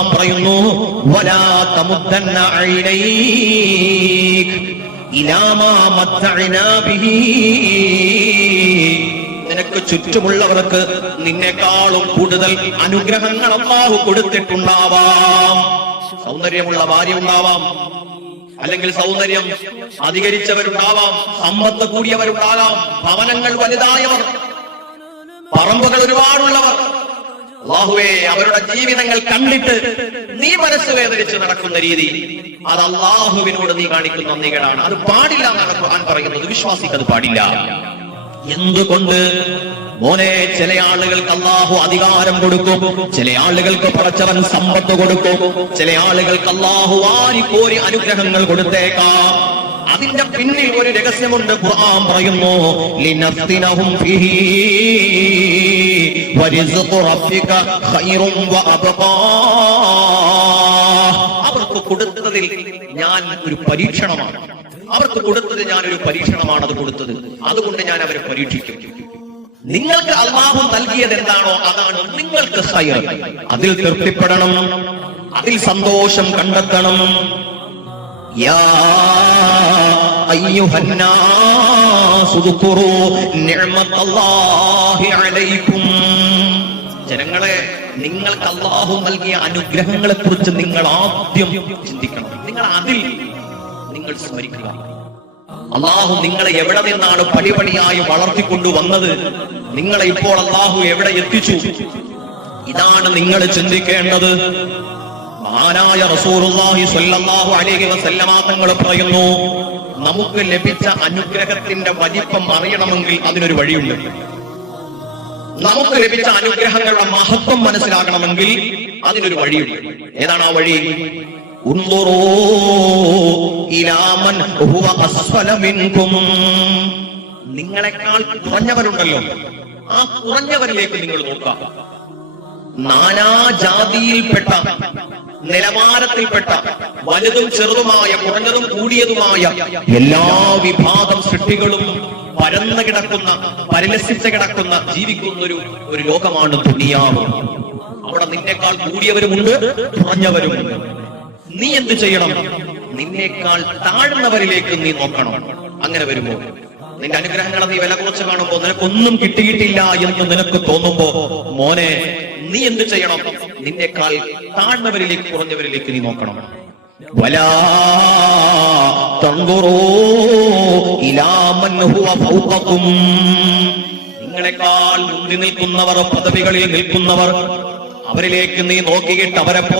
ഖുർആൻ പറയുന്നു വലാ തമുദ്ദന്ന ഐനൈക ഇലാ മാ മത്തഅനാ ബിഹി. നിനക്ക് ചുറ്റുമുള്ളവർക്ക് നിന്നെക്കാളും കൂടുതൽ അനുഗ്രഹങ്ങൾ അല്ലാഹു കൊടുത്തിട്ടുണ്ടാവാം. സൗന്ദര്യമുള്ള ഭാര്യ ഉണ്ടാവാം, അല്ലെങ്കിൽ സൗന്ദര്യം അധികരിച്ചവരുണ്ടാവാം, സമ്പത്ത് കൂടിയവരുണ്ടാകാം, ഭവനങ്ങൾ വലുതായവർ, പറമ്പുകൾ ഒരുപാടുള്ളവർ. അല്ലാഹുവേ, അവരുടെ ജീവിതങ്ങൾ കണ്ടിട്ട് നീ മനസ്സ് വേദനിച്ച് നടക്കുന്ന രീതി, അത് അല്ലാഹുവിനോട് നീ കാണിക്കുന്ന നന്ദികളാണ്. അത് പാടില്ല എന്നാണ് ഖുർആൻ പറയുന്നത്. വിശ്വാസിക്ക് അത് പാടില്ല. എന്തുകൊണ്ട് മോനെ? ചില ആളുകൾക്ക് അല്ലാഹു അധികാരം കൊടുക്കും, ചില ആളുകൾക്ക് പടച്ചവൻ സമ്പത്ത് കൊടുക്കും, ചില ആളുകൾക്ക് അല്ലാഹു വാരിക്കോരി അനുഗ്രഹങ്ങൾ കൊടുത്തേക്കാം. അതിന്റെ പിന്നിൽ ഒരു രഹസ്യമുണ്ട്. ഖുർആൻ പറയുന്നു ലിനഫ്തിനഹും ഫീഹി വരിസ്ഖു റബ്ബിക ഖൈറുൻ വഅബ്ഖാ. അവർക്ക് കൊടുത്തതിൽ ഞാൻ ഒരു പരീക്ഷണമാണ്. അവർക്ക് കൊടുത്തത് ഞാനൊരു പരീക്ഷണമാണ്. അത് കൊടുത്തത്, അതുകൊണ്ട് ഞാൻ അവരെ പരീക്ഷിക്കും. നിങ്ങൾക്ക് അല്ലാഹു നൽകിയത് എന്താണോ അതാണ് നിങ്ങൾക്ക് ഖൈർ. അതിൽ തൃപ്തിപ്പെടണം, അതിൽ സന്തോഷം കണ്ടെത്തണം. യാ അയ്യുഹന്നാസു ദുഖുറൂ നിഅമത്തല്ലാഹി അലൈക്കും. ജനങ്ങളെ, നിങ്ങൾക്ക് അല്ലാഹു നൽകിയ അനുഗ്രഹങ്ങളെ കുറിച്ച് നിങ്ങൾ ആദ്യം ചിന്തിക്കണം. നിങ്ങൾ അതിൽ നിങ്ങൾ സ്മരിക്കുക. അല്ലാഹു നിങ്ങളെ എവിടെ നിന്നാണ് പടിപടിയായി വളർത്തിക്കൊണ്ടുവന്നത്, നിങ്ങളെ ഇപ്പോൾ അല്ലാഹു എവിടെ എത്തിച്ചു, ഇതാണ് നിങ്ങൾ ചിന്തിക്കേണ്ടത്. മഹാനായ റസൂലുള്ളാഹി സ്വല്ലല്ലാഹു അലൈഹി വസല്ലമ തങ്ങൾ പറയുന്നു, നമുക്ക് ലഭിച്ച അനുഗ്രഹത്തിന്റെ വലിപ്പം അറിയണമെങ്കിൽ അതിനൊരു വഴിയുണ്ട്. നമുക്ക് ലഭിച്ച അനുഗ്രഹങ്ങളുടെ മഹത്വം മനസ്സിലാക്കണമെങ്കിൽ അതിനൊരു വഴിയുണ്ട്. ഏതാണ് ആ വഴി? ഉൻദുറൂ ഇലാ മൻ ഹുവ അസ്ഫല മിൻകും. നിങ്ങളെക്കാൾ കുറഞ്ഞവരുണ്ടല്ലോ, ആ കുറഞ്ഞവരിലേക്ക് നിങ്ങൾ നോക്കുക. നാനാജാതിയിൽപ്പെട്ട, നിലവാരത്തിൽപ്പെട്ട, വലുതും ചെറുതുമായ, കുറഞ്ഞതും കൂടിയതുമായ എല്ലാ വിഭാഗം സൃഷ്ടികളും പരന്നു കിടക്കുന്ന, പരിലസിച്ച് കിടക്കുന്ന, ജീവിക്കുന്ന ഒരു ലോകമാണ് ദുനിയാവ്. അവിടെ നിന്നെക്കാൾ കൂടിയവരുമുണ്ട്, കുറഞ്ഞവരുമുണ്ട്. നീ എന്ത് ചെയ്യണം? നിന്നേക്കാൾ താഴ്ന്നവരിലേക്ക് നീ നോക്കണം. അങ്ങനെ വരുമ്പോ നിന്റെ അനുഗ്രഹങ്ങളെ നീ വില കുറച്ച് കാണുമ്പോ, നിനക്കൊന്നും കിട്ടിയിട്ടില്ല എന്ന് നിനക്ക് തോന്നുമ്പോ, മോനെ നീ എന്ത് ചെയ്യണം? നിന്നേക്കാൾ താഴ്ന്നവരിലേക്ക്, കുറഞ്ഞവരിലേക്ക് നീ നോക്കണം. വലാ തൻദുറൂ ഇലാ മൻ ഹുവ ഫൗഖകും. നിങ്ങളെക്കാൾ മുന്നിൽ നിൽക്കുന്നവർ, പദവികളിൽ നിൽക്കുന്നവർ, അവരിലേക്ക് നീ നോക്കിയിട്ട് അവരെ